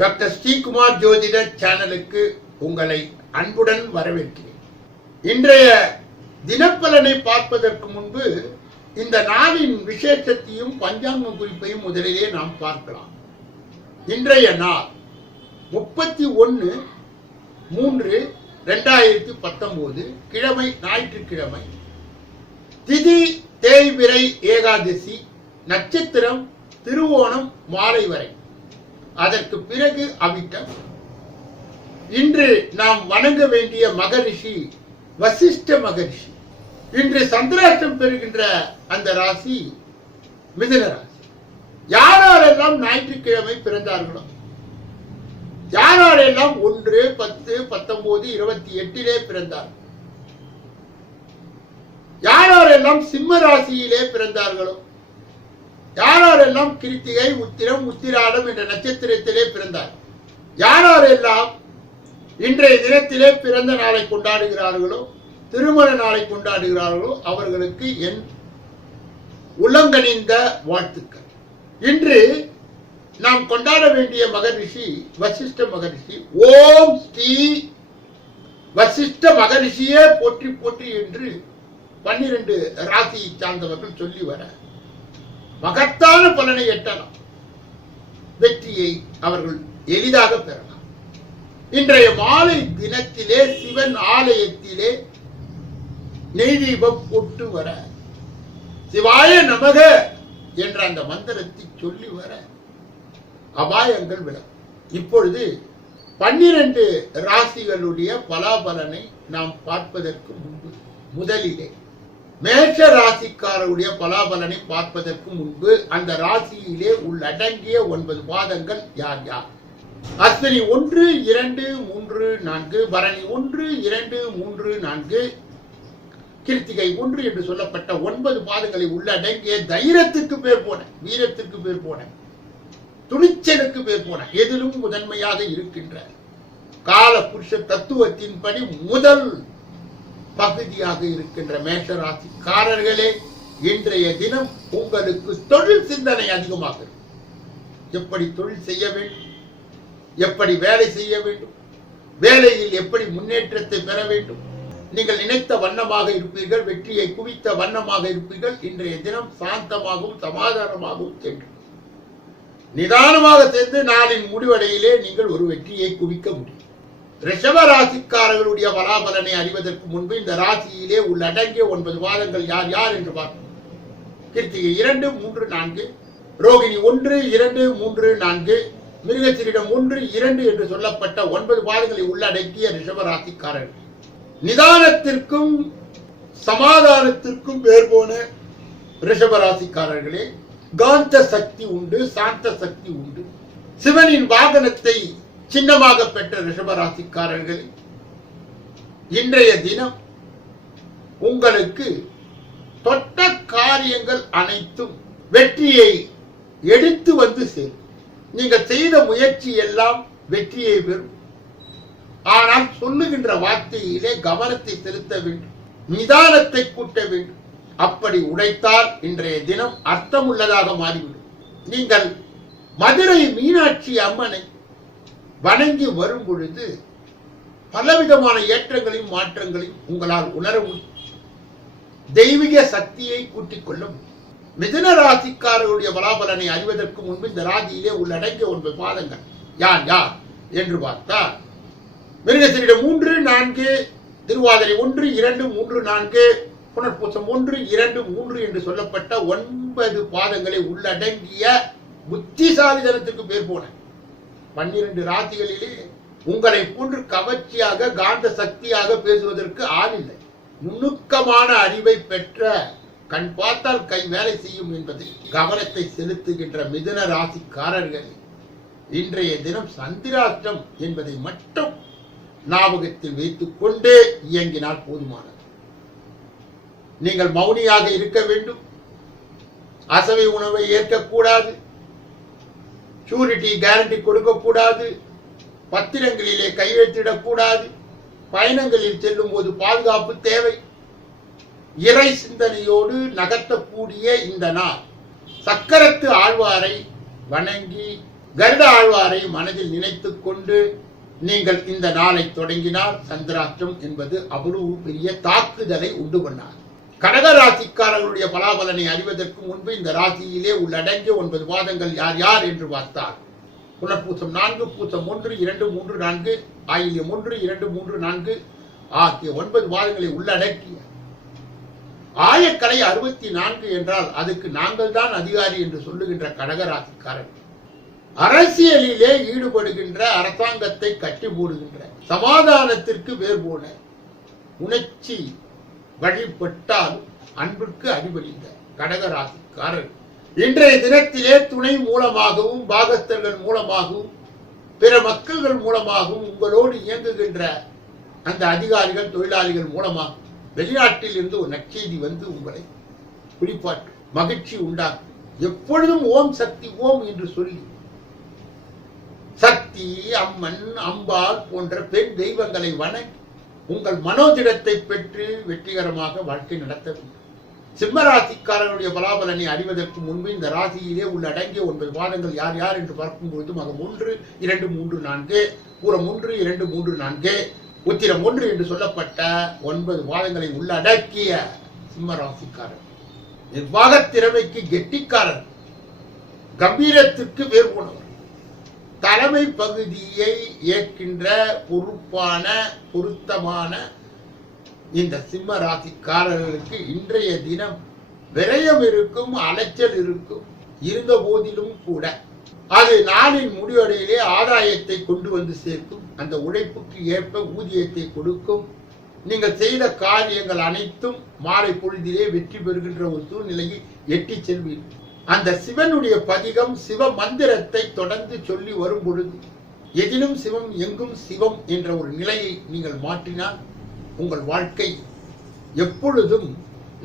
Doctor Sreekumar ஜோதிட சேனலுக்கு உங்களை அன்புடன் வரவேற்கிறேன். இன்றைய தினப்பலனை பார்ப்பதற்கு முன்பு இந்த நாளின் விசேஷத்தையும் பஞ்சாங்க குறிப்பையும் முதலிலே நாம் பார்க்கலாம். இன்றைய நாள் 31/3/2019 கிழமை, ஞாயிற்றுக்கிழமை. திதி தேய்பிறை ஏகாதசி, நட்சத்திரம் திருவோணம் மாலை வரை, அதற்கு பிறகு அவிட்டம். இன்று நாம் வணங்க வேண்டிய மகரிஷி வசிஷ்ட மகரிஷி. இன்று சந்திராஷ்டம் பெறுகின்ற அந்த ராசி மிதுன ராசி. யாரெல்லாம் ஞாயிற்றுக்கிழமை பிறந்தார்களோ, யாரெல்லாம் 1, 10, 19, 28 பிறந்தார்கள், யாரெல்லாம் சிம்ம ராசியிலே பிறந்தார்களோ, யாரெல்லாம் கிருத்திகை, உத்திரம், உத்திராடம் என்ற நட்சத்திரத்திலே பிறந்தார், யாரெல்லாம் இன்றைய தினத்திலே பிறந்த நாளை கொண்டாடுகிறார்களோ, திருமண நாளை கொண்டாடுகிறார்களோ, அவர்களுக்கு என் உலங்கணிந்த வாழ்த்துக்கள். இன்று நாம் கொண்டாட வேண்டிய மகரிஷி வசிஷ்ட மகரிஷி. ஓம் ஸ்ரீ வசிஷ்ட மகரிஷியே போற்றி போற்றி என்று 12 ராசியை சார்ந்தவர்கள் சொல்லி வர மகத்தான பலனை எட்டலாம், வெற்றியை அவர்கள் எளிதாக பெறலாம். இன்றைய மாலை தினத்திலே சிவன் ஆலயத்திலே நெய் தீபம் போட்டு வர, சிவாய நமக என்ற அந்த மந்திரத்தை சொல்லி வர அபாயங்கள் விலகும். இப்பொழுது 12 ராசிகளுடைய பலாபலனை நாம் பார்ப்பதற்கு முன்பு, முதலிலே மேஷ ராசிக்காரருடைய பலாபலனை பார்ப்பதற்கு முன்பு அந்த ராசியிலே உள்ளடங்கிய 9 பாதங்கள் யார் யார்? அஸ்வினி 1, 2, 3, 4, பரணி 1, 2, 3, 4, கிருத்திகை 1 என்று சொல்லப்பட்ட 9 பாதங்களை உள்ளடங்கிய தைரியத்துக்கு பேர் போன, வீரத்திற்கு பேர் போன, துணிச்சலுக்கு பேர் போன, எதிலும் முதன்மையாக இருக்கின்ற கால புருஷ தத்துவத்தின்படி முதல் பகுதியாக இருக்கின்ற மேஷராசிக்காரர்களே, இன்றைய தினம் உங்களுக்கு தொழில் சிந்தனை அதிகமாக இருக்கும். எப்படி தொழில் செய்ய வேண்டும், எப்படி வேலை செய்ய வேண்டும், வேலையில் எப்படி முன்னேற்றத்தை பெற வேண்டும், நீங்கள் நினைத்த வண்ணமாக இருப்பீர்கள், வெற்றியை குவித்த வண்ணமாக இருப்பீர்கள். இன்றைய தினம் சாந்தமாகவும் சமாதானமாகவும் சென்று நிதானமாக சேர்ந்து நாளின் முடிவடையிலே நீங்கள் ஒரு வெற்றியை குவிக்க முடியும். ரிஷப ராசிக்காரர்களுடைய பலாபலனை அறிவதற்கு முன்பு இந்த ராசியிலே உள்ளடங்கிய 9 பாதங்கள் யார் யார் என்று பார்ப்போம். கிருத்திகை 2, 3, 4, ரோகிணி 1, 2, 3, 4, மிருகசீரிடம் 1, 2 என்று சொல்லப்பட்ட 9 பாதங்களை உள்ளடக்கிய ரிஷப ராசிக்காரர்கள். நிதானத்திற்கும் சமாதானத்திற்கும் பேர் போன ரிஷப ராசிக்காரர்களே, காந்த சக்தி உண்டு, சாந்த சக்தி உண்டு. சிவனின் வாகனத்தை சின்னமாக பெற்ற ரிஷபராசிக்காரர்கள், இன்றைய தினம் உங்களுக்கு தொட்ட காரியங்கள் அனைத்தும் வெற்றியை எடுத்து வந்து சேரும். நீங்கள் செய்த முயற்சி எல்லாம் வெற்றியை பெறும். ஆனால் சொல்லுகின்ற வார்த்தையிலே கவனத்தை செலுத்த வேண்டும், நிதானத்தை கூட்ட வேண்டும். அப்படி உடைத்தால் இன்றைய தினம் அர்த்தமுள்ளதாக மாறிவிடும். நீங்கள் மதுரை மீனாட்சி அம்மனை வணங்கி வரும் பொழுது பலவிதமான ஏற்றங்களையும் மாற்றங்களையும் உங்களால் உணர முடியும். தெய்வீக சக்தியை கூட்டிக் கொள்ள முடியும். மிதுன ராசிக்காரர்களுடைய பலாபலனை அறிவதற்கு முன்பு இந்த ராசியிலே உள்ளடங்கிய 9 பாதங்கள் யார் யார் என்று பார்த்தால், மிருகசீரிடம் 3, 4, திருவாதிரை 1, 2, 3, 4, புனர்பூசம் 1, 2, 3 என்று சொல்லப்பட்ட 9 பாதங்களை உள்ளடங்கிய புத்திசாலிதனத்துக்கு பேர் போன 12 ராசிகளிலே உங்களை போன்று கவர்ச்சியாக காந்த சக்தியாக பேசுவதற்கு ஆள் இல்லை. நுணுக்கமான அறிவை பெற்ற, கண் பார்த்தால் கை வேலை செய்யும் என்பதில் கவனத்தை செலுத்துகின்ற மிதுன ராசிக்காரர்கள், இன்றைய தினம் சந்திராஷ்டம் என்பதை மட்டும் ஞாபகத்தில் வைத்துக் கொண்டே இயங்கினால் போதுமானது. நீங்கள் மௌனியாக இருக்க வேண்டும், அசவை உணவை ஏற்கக்கூடாது, ஷூரிட்டி கேரண்டி கொடுக்கக்கூடாது, பத்திரங்களிலே கையெழுத்திடக்கூடாது, பயணங்களில் செல்லும் போது பாதுகாப்பு தேவை. இறை சிந்தனையோடு நகர்த்தக்கூடிய இந்த நாள் சக்கரத்து ஆழ்வாரை வணங்கி கருட ஆழ்வாரை மனதில் நினைத்துக் கொண்டு நீங்கள் இந்த நாளை தொடங்கினால் சந்திராஷ்டம் என்பது அவ்வளவு பெரிய தாக்குதலை உண்டு பண்ணார். கடக ராசிக்காரர்களுடைய பலாபலனை அறிவதற்கு முன்பு இந்த ராசியிலே உள்ளடங்கிய 9 பாதங்கள் யார் யார் என்று பார்த்தார். புனர்பூசம் 4, பூசம் 1, 2, 3, 4, ஆயில்யம் 1, 2, 3, 4 ஆகிய 9 பாதங்களை உள்ளடக்கிய ஆயக்கலை 64 என்றால் அதுக்கு நாங்கள் தான் அதிகாரி என்று சொல்லுகின்ற கடகராசிக்காரர்கள், அரசியலிலே ஈடுபடுகின்ற, அரசாங்கத்தை கட்டி போடுகின்ற, சமாதானத்திற்கு வேர் போன, உணர்ச்சி வழிபட்டால் அன்பிற்கு அடிபடிந்த கடகராசிக்காரர்கள் இன்றைய தினத்திலே துணை மூலமாகவும், பாகஸ்தர்கள் மூலமாகவும், பிற மக்கள்கள் மூலமாகவும் உங்களோடு இயங்குகின்ற அந்த அதிகாரிகள், தொழிலாளிகள் மூலமாக வெளிநாட்டில் இருந்து ஒரு நற்செய்தி வந்து உங்களை குளிப்பாட்டு மகிழ்ச்சி உண்டாகும். எப்பொழுதும் ஓம் சக்தி ஓம் என்று சொல்லி சக்தி, அம்மன், அம்பாள் போன்ற பெண் தெய்வங்களை வணங்கி உங்கள் மனோதிடத்தை பெற்று வெற்றிகரமாக வாழ்க்கை நடத்த வேண்டும். சிம்மராசிக்காரர்களுடைய பலாபலனை அறிவதற்கு முன்பு இந்த ராசியிலே உள்ளடங்கிய 9 பாதங்கள் யார் யார் என்று பார்க்கும்போது மகம் 1, 2, 3, 4, பூரம் 1, 2, 3, 4, உத்திரம் 1 என்று சொல்லப்பட்ட 9 பாதங்களை உள்ளடக்கிய சிம்மராசிக்காரர் நிர்வாக திறமைக்கு கெட்டிக்காரர், கம்பீரத்திற்கு வேறு போனவர், தலைமை பகுதியை ஏற்கின்ற பொறுப்பான பொருத்தமான இந்த சிம்ம ராசிக்காரர்களுக்கு இன்றைய தினம் விரயம் இருக்கும், அலைச்சல் இருக்கும். இருந்த போதிலும் கூட அது நாளின் முடிவடையிலே ஆதாயத்தை கொண்டு வந்து சேர்க்கும். அந்த உழைப்புக்கு ஏற்ப ஊதியத்தை கொடுக்கும். நீங்கள் செய்த காரியங்கள் அனைத்தும் மாலை பொழுதிலே வெற்றி பெறுகின்ற ஒரு சூழ்நிலையை எட்டி செல்வீர்கள். அந்த சிவனுடைய பதிகம், சிவ மந்திரத்தை தொடர்ந்து சொல்லி வரும் பொழுது எதிலும் சிவம் எங்கும் சிவம் என்ற ஒரு நிலையை நீங்கள் மாற்றினால் உங்கள் வாழ்க்கை எப்பொழுதும்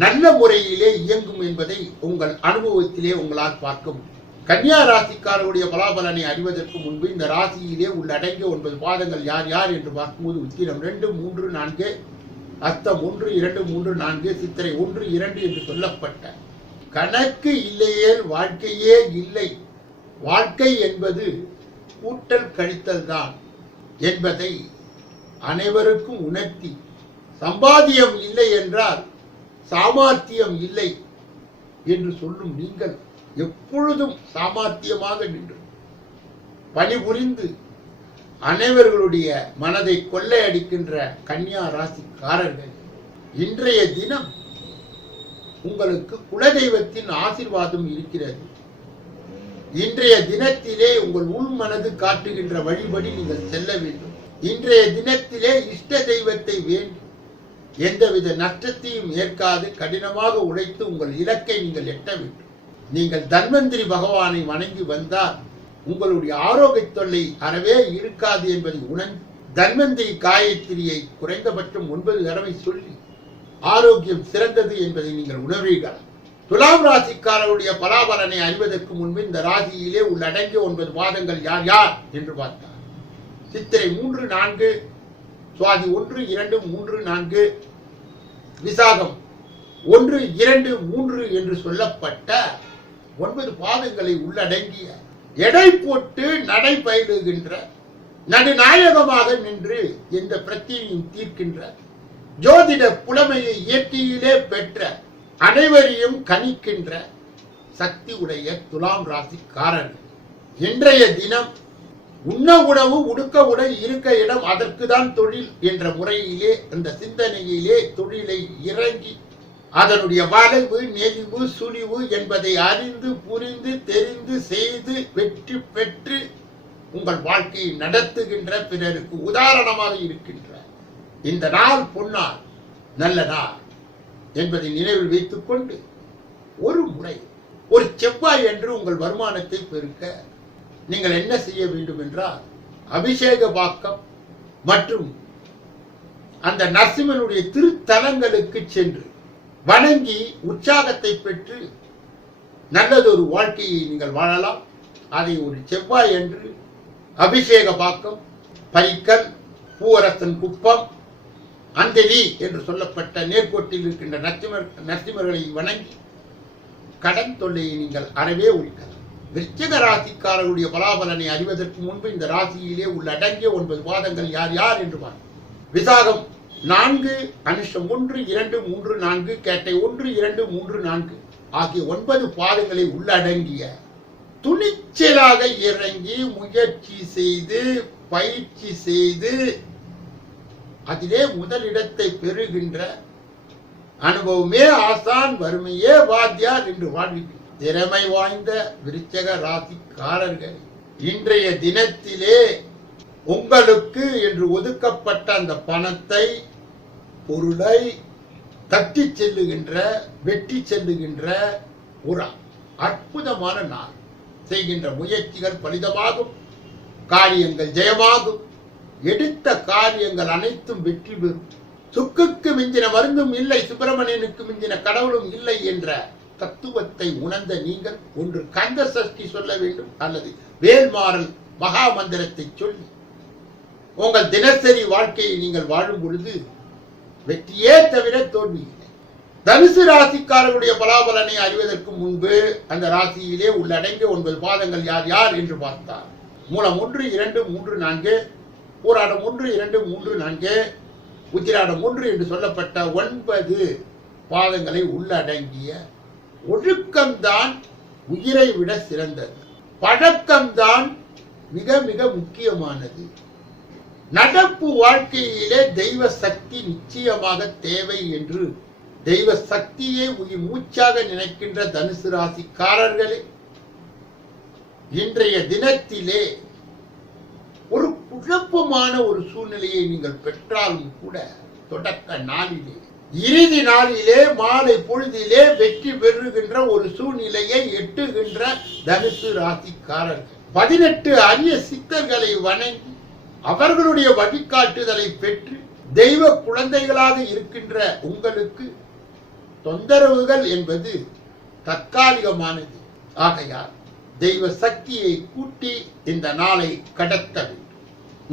நல்ல முறையிலே இயங்கும் என்பதை உங்கள் அனுபவத்திலே உங்களால் பார்க்க முடியும். கன்னியா ராசிக்காரருடைய பலாபலனை அறிவதற்கு முன்பு இந்த ராசியிலே உள்ளடங்கிய 9 பாதங்கள் யார் யார் என்று பார்க்கும்போது உத்திரம் 2, 3, 4, அஸ்தம் 1, 2, 3, 4, சித்திரை 1, 2 என்று சொல்லப்பட்ட கணக்கு இல்லையேல் வாழ்க்கையே இல்லை, வாழ்க்கை என்பது கூட்டல் கழித்தல் தான் என்பதை அனைவருக்கும் உணர்த்தி, சம்பாத்தியம் இல்லை என்றால் சாமர்த்தியம் இல்லை என்று சொல்லும் நீங்கள் எப்பொழுதும் சாமர்த்தியமாக நின்று பணிபுரிந்து அனைவர்களுடைய மனதை கொள்ளையடிக்கின்ற கன்னியா ராசிக்காரர்கள் இன்றைய தினம் உங்களுக்கு குலதெய்வத்தின் ஆசீர்வாதம் இருக்கிறது. இன்றைய தினத்திலே உங்கள் உள் மனது காட்டுகின்ற வழிபடி நீங்கள் செல்ல வேண்டும். இன்றைய தினத்திலே இஷ்ட தெய்வத்தை வேண்டி எந்தவித நஷ்டத்தையும் ஏற்காது கடினமாக உழைத்து உங்கள் இலக்கை நீங்கள் எட்ட வேண்டும். நீங்கள் தன்வந்திரி பகவானை வணங்கி வந்தால் உங்களுடைய ஆரோக்கிய தொல்லை அறவே இருக்காது என்பதை உணர்ந்து தன்வந்திரி காயத்ரியை குறைந்தபட்சம் 9 தடவை சொல்லி ஆரோக்கியம் சிறந்தது என்பதை நீங்கள் உணர்வீர்கள். துலாம் ராசிக்காரருடைய பலாபலனை அறிவதற்கு முன்பு இந்த ராசியிலே உள்ளடங்கிய 9 பாதங்கள் யார் யார் என்று பார்த்தார். சித்திரை 3, 4, சுவாதி 1, 2, 3, 4, விசாகம் 1, 2, 3 என்று சொல்லப்பட்ட 9 பாதங்களை உள்ளடங்கிய எடை போட்டு நடை பயிலுகின்ற, நடுநாயகமாக நின்று எந்த பிரச்சனையும் தீர்க்கின்ற, ஜோதிட புலமையை இயற்கையிலே பெற்ற, அனைவரையும் கணிக்கின்ற சக்தி உடைய துலாம் ராசிக்காரர்கள் இன்றைய தினம் உண்ண உணவு, உடுக்க உடை, இருக்க இடம், அதற்கு தான் தொழில் என்ற முறையிலே அந்த சிந்தனையிலே தொழிலை இறங்கி அதனுடைய வளைவு, நெளிவு, சுழிவு என்பதை அறிந்து புரிந்து தெரிந்து செய்து வெற்றி பெற்று உங்கள் வாழ்க்கையை நடத்துகின்ற, பிறருக்கு உதாரணமாக இருக்கின்ற இந்த நாள் பொன்னாள், நல்ல நாள் என்பதை நினைவில் வைத்துக் கொண்டு ஒரு முறை ஒரு செவ்வாய் என்று உங்கள் வருமானத்தை பெருக்க நீங்கள் என்ன செய்ய வேண்டும் என்றால் அபிஷேக பாக்கம் மற்றும் அந்த நரசிம்மனுடைய திருத்தலங்களுக்கு சென்று வணங்கி உற்சாகத்தை பெற்று நல்லதொரு வாழ்க்கையை நீங்கள் வாழலாம். அதை ஒரு செவ்வாய் என்று அபிஷேக பாக்கம், பைக்கல், பூவரசன் குப்பம், அந்தலி என்று சொல்லப்பட்ட நேர்கோட்டில் இருக்கின்ற நரசிம்மர்களை வணங்கி கடன் தொல்லையை நீங்கள் அறவே ஒழிக்கலாம். விருச்சிக ராசிக்காரர்களுடைய பலாபலனை அறிவதற்கு முன்பு இந்த ராசியிலே உள்ளடங்கிய 9 பாதங்கள் யார் யார் என்று பார்ப்போம். விசாகம் 4, அனுஷம் 1, 2, 3, 4, கேட்டை 1, 2, 3, 4 ஆகிய 9 பாதங்களை உள்ளடங்கிய துணிச்சலாக இறங்கி முயற்சி செய்து பயிற்சி செய்து அதிலே முதலிடத்தை பெறுகின்ற அனுபவமே ஆசான், வறுமையே வாத்தியார் என்று வாழ்விக்கிறார். திறமை வாய்ந்த விருச்சிக ராசிக்காரர்கள் இன்றைய தினத்திலே உங்களுக்கு என்று ஒதுக்கப்பட்ட அந்த பணத்தை, பொருளை தட்டி செல்லுகின்ற, வெற்றி செல்லுகின்ற ஒரு அற்புதமான நாள். செய்கின்ற முயற்சிகள் பலிதமாகும், காரியங்கள் ஜெயமாகும், எடுத்த காரியங்கள் அனைத்தும் வெற்றி பெறும். சுக்குக்கு மிஞ்சின மருந்தும் இல்லை, சுப்பிரமணியனுக்கு மிஞ்சின கடவுளும் இல்லை என்ற தத்துவத்தை உணர்ந்த நீங்கள் ஒன்று கந்த சஷ்டி சொல்ல வேண்டும், அல்லது வேல்மாறல் மகா மந்திரத்தை சொல்லி உங்கள் தினசரி வாழ்க்கையை நீங்கள் வாழும் பொழுது வெற்றியே தவிர தோல்வி இல்லை. தனுசு ராசிக்காரர்களுடைய பலாபலனை அறிவதற்கு முன்பு அந்த ராசியிலே உள்ளடங்கிய 9 பாதங்கள் யார் யார் என்று பார்த்தார். மூலம் 1, 2, 3, 4, பூராடம் 1, 2, 3, 4, உத்திராடம் 1 என்று சொல்லப்பட்ட 9 பாதங்களை உள்ளடங்கிய ஒழுக்கம்தான் உயிரை விட சிறந்தது. பழக்கம்தான் மிக மிக முக்கியமானது. நடப்பு வாழ்க்கையிலே தெய்வ சக்தி நிச்சயமாக தேவை என்று தெய்வ சக்தியை உயிர் மூச்சாக நினைக்கின்ற தனுசு ராசிக்காரர்களே, இன்றைய தினத்திலே ஒரு குழப்பமான ஒரு சூழ்நிலையை நீங்கள் பெற்றாலும் கூட தொடக்க நாளிலே, இறுதி நாளிலே, மாலை பொழுதிலே வெற்றி பெறுகின்ற ஒரு சூழ்நிலையை எட்டுகின்ற தனுசு ராசிக்காரர்கள் 18 அரிய சித்தர்களை வணங்கி அவர்களுடைய வழிகாட்டுதலை பெற்று தெய்வ குழந்தைகளாக இருக்கின்ற உங்களுக்கு தொந்தரவுகள் என்பது தற்காலிகமானது. ஆகையால் தெய்வ சக்தியை கூட்டி இந்த நாளை கடத்த வேண்டும்,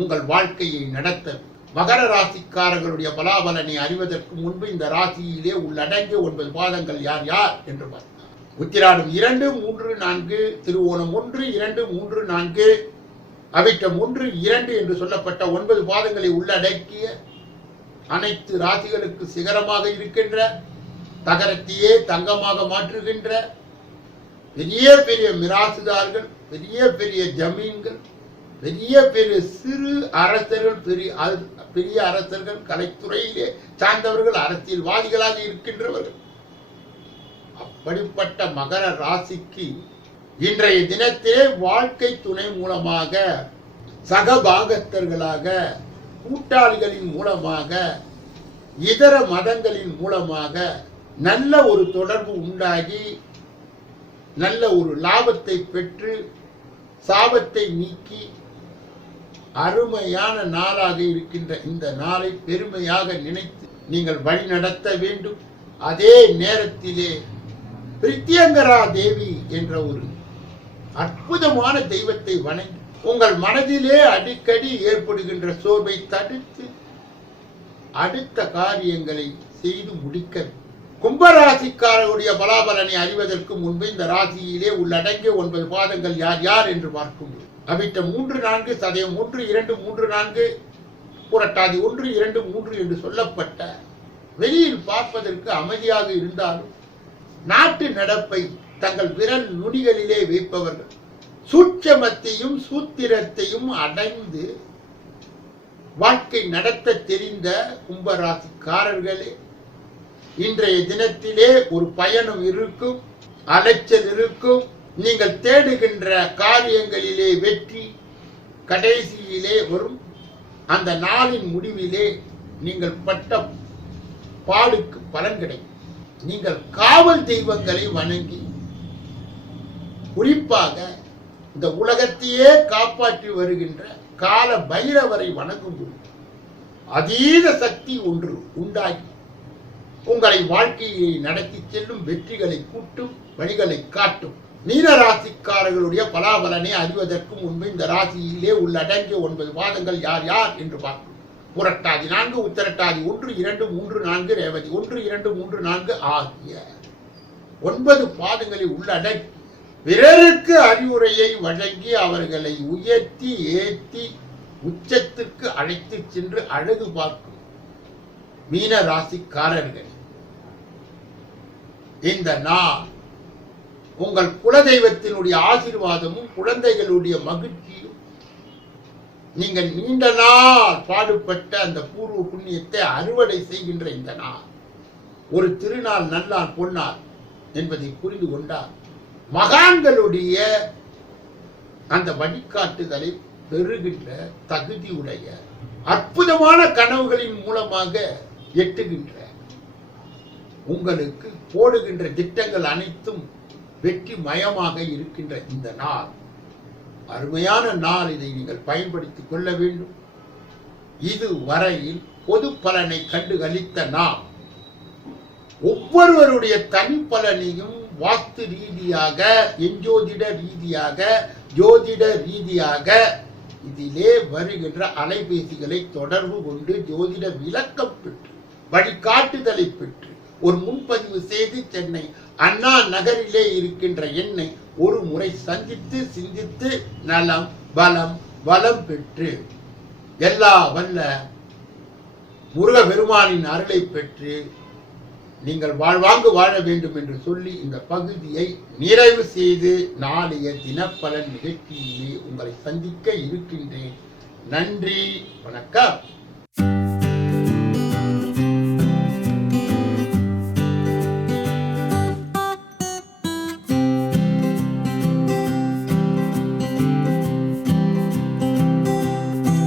உங்கள் வாழ்க்கையை நடத்த வேண்டும். மகர ராசிக்காரர்களுடைய பலாபலனை அறிவதற்கு முன்பு இந்த ராசியிலே உள்ளடங்கிய 9 பாதங்கள் யார் யார் என்று பார்த்தார். உத்திராடம் 2, 3, 4, திருவோணம் 1, 2, 3, 4, அவிட்டம் 1, 2 என்று சொல்லப்பட்ட 9 பாதங்களை உள்ளடக்கிய அனைத்து ராசிகளுக்கு சிகரமாக இருக்கின்ற, தகரத்தையே தங்கமாக மாற்றுகின்ற பெரிய பெரிய மிராசுதார்கள், பெரிய பெரிய ஜமீன்கள், பெரிய பெரிய சிறு அரசர்கள், பெரிய அரசர்கள், கலைத்துறையிலே சார்ந்தவர்கள், அரசியல்வாதிகளாக இருக்கின்றவர்கள், அப்படிப்பட்ட மகர ராசிக்கு இன்றைய தினத்திலே வாழ்க்கை துணை மூலமாக, சகபாகத்தர்களாக, கூட்டாளிகளின் மூலமாக, இதர மதங்களின் மூலமாக நல்ல ஒரு தொடர்பு உண்டாகி நல்ல ஒரு லாபத்தை பெற்று சாபத்தை நீக்கி அருமையான நாளாக இருக்கின்ற இந்த நாளை பெருமையாக நினைத்து நீங்கள் வழி நடத்த வேண்டும். அதே நேரத்திலே பிரித்யங்கரா தேவி என்ற ஒரு அற்புதமான தெய்வத்தை வணங்கி உங்கள் மனதிலே அடிக்கடி ஏற்படுகின்ற சோர்வை தடுத்து அடுத்த காரியங்களை செய்து முடிக்க. கும்பராசிக்காரருடைய பலாபலனை அறிவதற்கு முன்பு இந்த ராசியிலே உள்ளடங்கிய 9 பாதங்கள் யார் யார் என்று பார்க்கும். அவிட்டம் 3, 4, சதயம் 1, 2, 3, 4, புரட்டாதி 1, 2, 3 என்று சொல்லப்பட்ட வெளியில் பார்ப்பதற்கு அமைதியாக இருந்தாலும் நாட்டு நடப்பை தங்கள் விரல் நுனிகளிலே வைப்பவர்கள், சூட்சமத்தையும் சூத்திரத்தையும் அடைந்து வாழ்க்கை நடத்த தெரிந்த கும்பராசிக்காரர்களே, இன்றைய தினத்திலே ஒரு பயணம் இருக்கும், அலைச்சல் இருக்கும். நீங்கள் தேடுகின்ற காரியங்களிலே வெற்றி கடைசியிலே வரும். அந்த நாளின் முடிவிலே நீங்கள் பட்ட பாடுக்கு பலன் கிடைக்கும். நீங்கள் காவல் தெய்வங்களை வணங்கி, குறிப்பாக இந்த உலகத்தையே காப்பாற்றி வருகின்ற கால பைரவரை வணங்கும் பொழுது அதீத சக்தி ஒன்று உண்டாகி உங்களை வாழ்க்கையை நடத்தி செல்லும், வெற்றிகளை கூட்டும், வழிகளை காட்டும். மீன ராசிக்காரர்களுடைய பலாபலனை அறிவதற்கு முன்பு இந்த ராசியிலே உள்ளடங்கிய 9 பாதங்கள் யார் யார் என்று பார்க்கும். புரட்டாதி 4, உத்திரட்டாதி 1, 2, 3, 4, ரேவதி 1, 2, 3, 4 ஆகிய 9 பாதங்களை உள்ளடக்கி பிறருக்கு அறிவுரையை வழங்கி அவர்களை உயர்த்தி ஏற்றி உச்சத்திற்கு அழைத்து சென்று அழகு பார்க்கும் மீன ராசிக்காரர்கள், இந்த நாள் உங்கள் குலதெய்வத்தினுடைய ஆசீர்வாதமும் குழந்தைகளுடைய மகிழ்ச்சியும், நீங்கள் நீண்ட நாள் பாடுபட்ட அந்த பூர்வ புண்ணியத்தை அறுவடை செய்கின்ற இந்த நாள் ஒரு திருநாள், நன்னாள், பொன்னாள் என்பதை புரிந்து கொண்டார் மகான்களுடைய அந்த வழிகாட்டுதலை பெறுகின்ற தகுதியுடைய அற்புதமான கனவுகளின் மூலமாக எட்டுகின்ற உங்களுக்கு போடுகின்ற திட்டங்கள் அனைத்தும் வெற்றி மயமாக இருக்கின்ற இந்த நாள் அருமையான நாள். இதை நீங்கள் பயன்படுத்திக் கொள்ள வேண்டும். இது வரையில் பொது பலனை கண்டு களித்த நாம் ஒவ்வொருவருடைய தனி பலனையும் வாஸ்து ரீதியாக, எஞ்சோதிட ரீதியாக, ஜோதிட ரீதியாக இதிலே வருகின்ற அலைபேசிகளை தொடர்பு கொண்டு ஜோதிட விளக்கம் பெற்று வழிகாட்டுதலை பெற்று ஒரு முன்பதிவு செய்து சென்னை அண்ணா நகரிலே இருக்கின்ற என்னை ஒரு முறை சந்தித்து சிந்தித்து நலம் பலம் வளம் பெற்று எல்லா வல்ல முருக பெருமானின் அருளை பெற்று நீங்கள் வாழ்வாங்கு வாழ வேண்டும் என்று சொல்லி இந்த பகுதியை நிறைவு செய்து நாளைய தினப்பலன் நிகழ்ச்சியிலே உங்களை சந்திக்க இருக்கின்றேன். நன்றி, வணக்கம்.